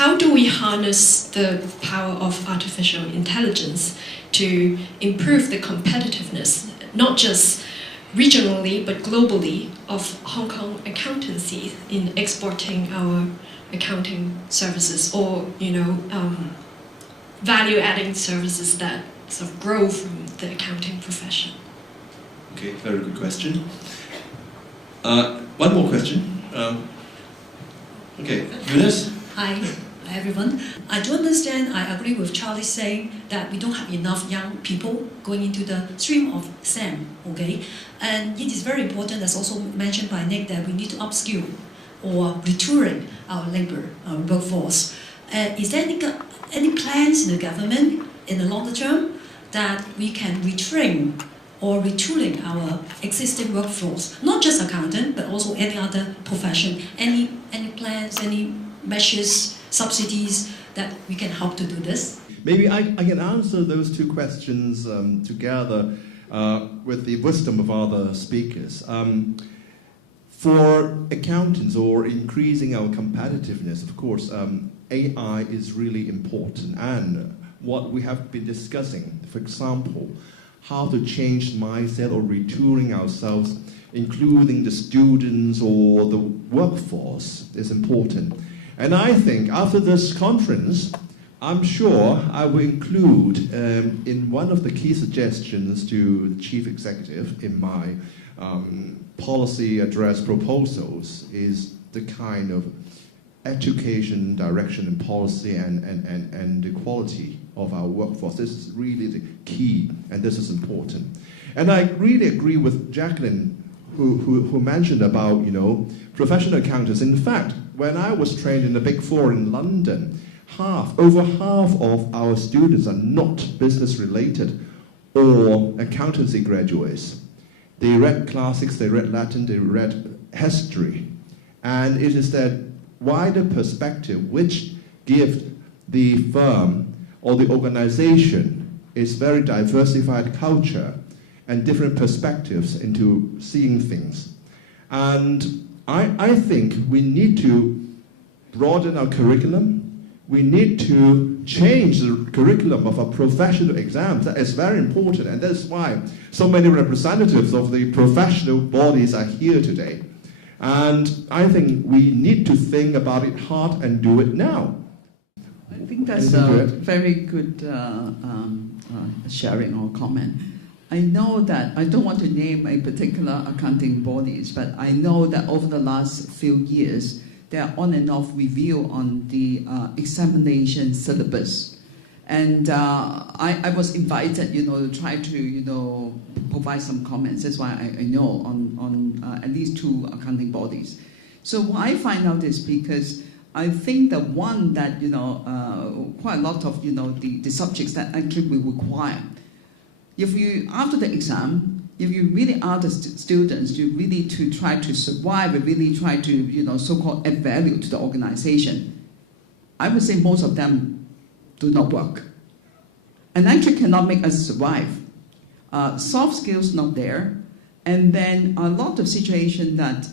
how do we harness the power of artificial intelligence to improve the competitiveness, not just regionally but globally, of Hong Kong accountancy in exporting our accounting services, or value-adding services that sort of grow from the accounting profession? Okay, very good question. One more question. Okay, Eunice? Hi, everyone. I do understand, I agree with Charlie saying that we don't have enough young people going into the stream of STEM, okay? And it is very important, as also mentioned by Nick, that we need to upskill or retooling our labor workforce. Is there any plans in the government in the longer term that we can retrain or retooling our existing workforce, not just accountant, but also any other profession? Any plans, any measures, subsidies that we can help to do this? Maybe I can answer those two questions together with the wisdom of other speakers. For accountants, or increasing our competitiveness, of course, AI is really important. And what we have been discussing, for example, how to change mindset or retooling ourselves, including the students or the workforce, is important. And I think after this conference, I'm sure I will include in one of the key suggestions to the Chief Executive in my policy address proposals is the kind of education, direction and policy and the quality of our workforce. This is really the key, and this is important. And I really agree with Jacqueline, who mentioned about professional accountants. In fact, when I was trained in the Big Four in London, over half of our students are not business related or accountancy graduates. They read classics, they read Latin, they read history. And it is that wider perspective which gives the firm or the organization its very diversified culture and different perspectives into seeing things. And I think we need to broaden our curriculum. We need to change the curriculum of our professional exams. That is very important, and that's why so many representatives of the professional bodies are here today. And I think we need to think about it hard and do it now. I think that's a very good sharing or comment. I know that, I don't want to name a particular accounting bodies, but I know that over the last few years, there are on and off review on the examination syllabus. And I was invited, to try to, provide some comments. That's why I know on at least two accounting bodies. So what I find out is because I think the one that, quite a lot of, the subjects that actually we require. If you, after the exam, if you really ask the students to really to try to survive and really try to, so-called add value to the organization, I would say most of them do not work. And actually cannot make us survive. Soft skills not there. And then a lot of situations that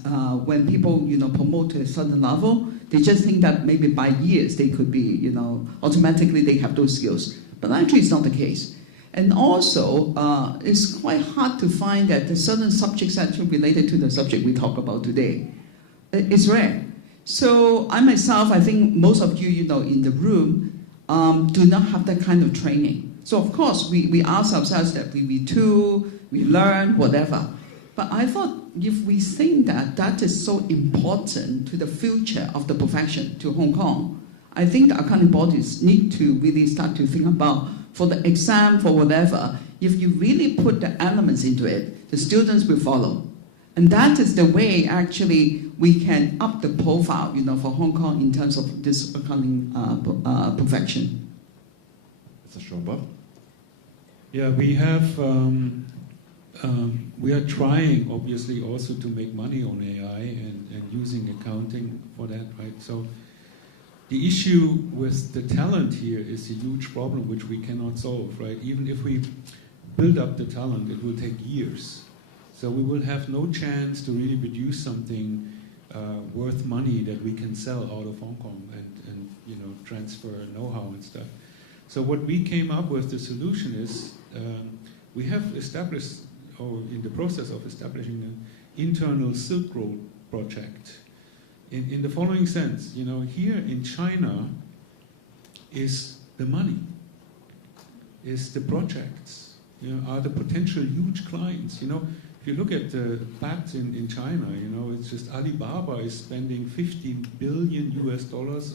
when people, promote to a certain level, they just think that maybe by years they could be, automatically they have those skills. But actually it's not the case. And also, it's quite hard to find that there's certain subjects actually related to the subject we talk about today. It's rare. So I myself, I think most of you, in the room, do not have that kind of training. So of course, we ask ourselves that we retool, we learn, whatever. But I thought if we think that that is so important to the future of the profession, to Hong Kong, I think the accounting bodies need to really start to think about, for the exam, for whatever, if you really put the elements into it, the students will follow. And that is the way, actually, we can up the profile, for Hong Kong in terms of this accounting profession. Mr. Schoneburg? Yeah, we have, we are trying, obviously, also to make money on AI and using accounting for that, right? So the issue with the talent here is a huge problem which we cannot solve, right? Even if we build up the talent, it will take years. So we will have no chance to really produce something worth money that we can sell out of Hong Kong and transfer know-how and stuff. So what we came up with, the solution is, we have established, or in the process of establishing an internal Silk Road project. In the following sense, you know, here in China is the money, is the projects, you know, are the potential huge clients. You know, if you look at the facts in China, you know, it's just Alibaba is spending $50 billion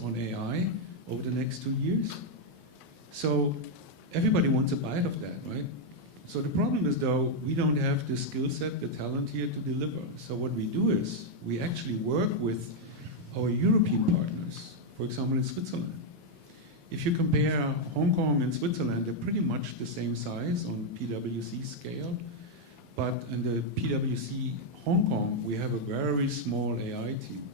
on AI over the next 2 years. So everybody wants a bite of that, right? So the problem is, though, we don't have the skill set, the talent here to deliver. So what we do is we actually work with our European partners, for example, in Switzerland. If you compare Hong Kong and Switzerland, they're pretty much the same size on PwC scale. But in the PwC Hong Kong, we have a very small AI team.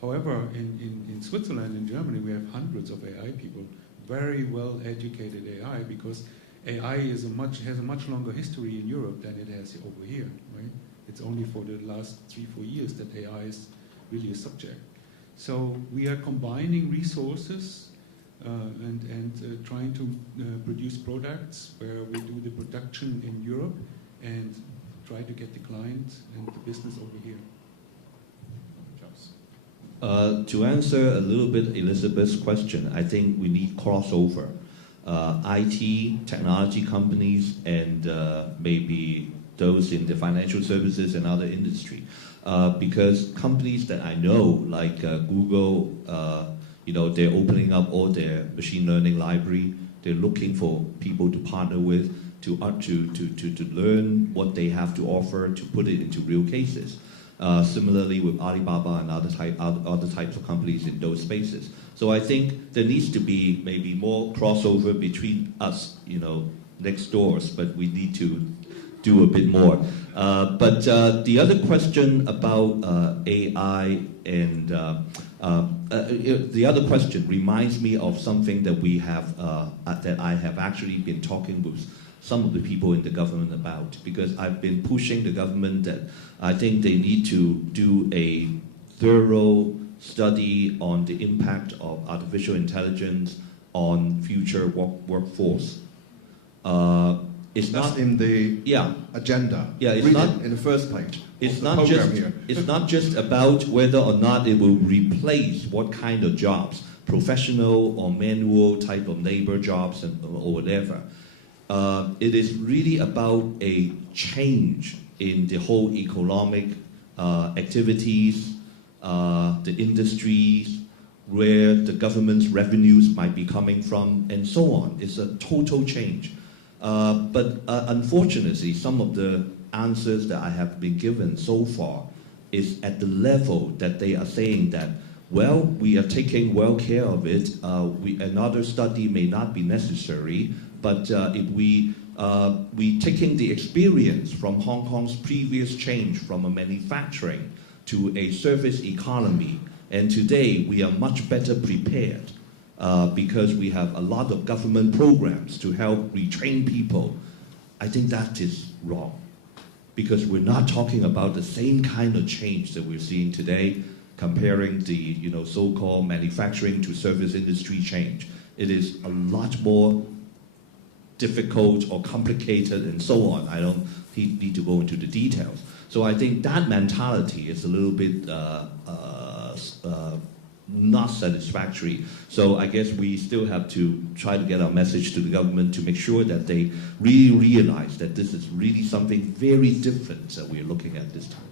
However, in Switzerland and Germany, we have hundreds of AI people, very well-educated AI, because AI has a much longer history in Europe than it has over here, right? It's only for the last 3-4 years that AI is really a subject. So we are combining resources and trying to produce products where we do the production in Europe and try to get the client and the business over here. To answer a little bit Elizabeth's question, I think we need crossover. IT, technology companies, and maybe those in the financial services and other industry. Because companies that I know, like Google, you know, they're opening up all their machine learning library. They're looking for people to partner with, to learn what they have to offer, to put it into real cases. Similarly with Alibaba and other types of companies in those spaces. So I think there needs to be maybe more crossover between us, you know, next doors, but we need to do a bit more. But the other question about AI and the other question reminds me of something that we have, that I have actually been talking with some of the people in the government about, because I've been pushing the government that I think they need to do a thorough study on the impact of artificial intelligence on future workforce. It's That's not in the agenda. Yeah, it's Read not it in the first page. It's not just it's not just about whether or not it will replace what kind of jobs, professional or manual type of labor jobs or whatever. It is really about a change in the whole economic activities, the industries, where the government's revenues might be coming from, and so on. It's a total change. But unfortunately, some of the answers that I have been given so far is at the level that they are saying that, well, we are taking well care of it. Another study may not be necessary, but if we taking the experience from Hong Kong's previous change from a manufacturing to a service economy, and today we are much better prepared because we have a lot of government programs to help retrain people. I think that is wrong, because we're not talking about the same kind of change that we're seeing today, comparing the so-called manufacturing to service industry change. It is a lot more difficult or complicated and so on. I don't need to go into the details. So I think that mentality is a little bit not satisfactory. So I guess we still have to try to get our message to the government to make sure that they really realize that this is really something very different that we're looking at this time.